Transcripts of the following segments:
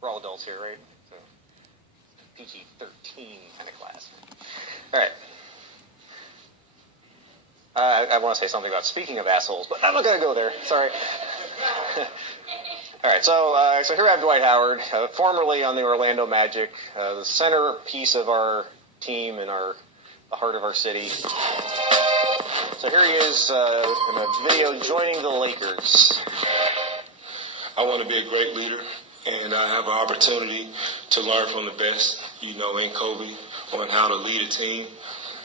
We're all adults here, right? So, PG-13 kind of class. All right. I want to say something about speaking of assholes, but I'm not going to go there. Sorry. All right, so here I have Dwight Howard, formerly on the Orlando Magic, the centerpiece of our team and the heart of our city. So here he is in a video joining the Lakers. I want to be a great leader, and I have an opportunity to learn from the best, in Kobe, on how to lead a team.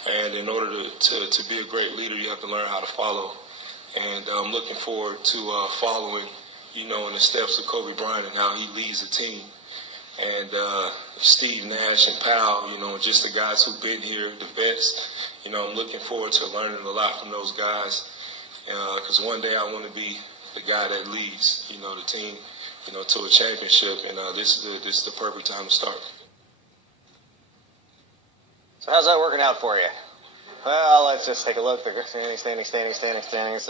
And in order to be a great leader, you have to learn how to follow. And I'm looking forward to following, in the steps of Kobe Bryant and how he leads the team. And Steve Nash and Powell, just the guys who've been here, the vets. I'm looking forward to learning a lot from those guys. Because one day I want to be the guy that leads, the team, to a championship. And this is the perfect time to start. So how's that working out for you? Well, let's just take a look. The standings.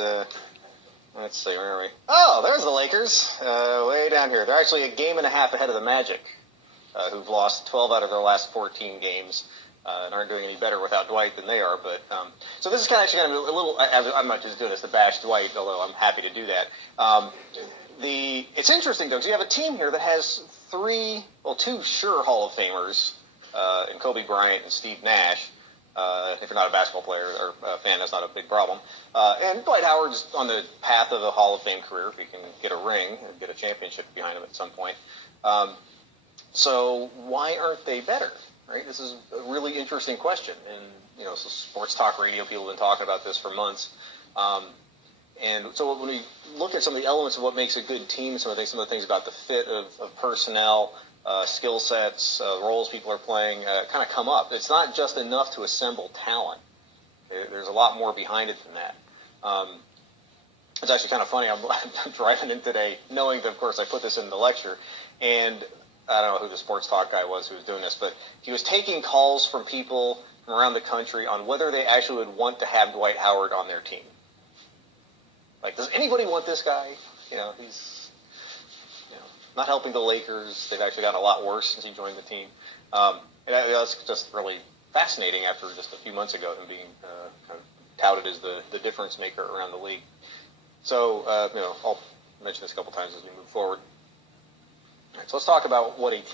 Let's see, where are we? Oh, there's the Lakers, way down here. They're actually a game and a half ahead of the Magic, who've lost 12 out of their last 14 games, and aren't doing any better without Dwight than they are. But so this is actually going to be a little. I'm not just doing this to bash Dwight, although I'm happy to do that. It's interesting though, because you have a team here that has two sure Hall of Famers, in Kobe Bryant and Steve Nash. If you're not a basketball player or a fan, that's not a big problem. And Dwight Howard's on the path of a Hall of Fame career if he can get a ring and get a championship behind him at some point. So why aren't they better? Right? This is a really interesting question. And, so sports talk radio, people have been talking about this for months. And so when we look at some of the elements of what makes a good team, some of the things about the fit of personnel, skill sets, roles people are playing, kind of come up. It's not just enough to assemble talent. There's a lot more behind it than that. It's actually kind of funny. I'm driving in today, knowing that, of course, I put this in the lecture, and I don't know who the sports talk guy was who was doing this, but he was taking calls from people from around the country on whether they actually would want to have Dwight Howard on their team. Like, does anybody want this guy? He's not helping the Lakers. They've actually gotten a lot worse since he joined the team. And that's just really fascinating after just a few months ago him being kind of touted as the difference maker around the league. So, I'll mention this a couple times as we move forward. All right, so let's talk about what a team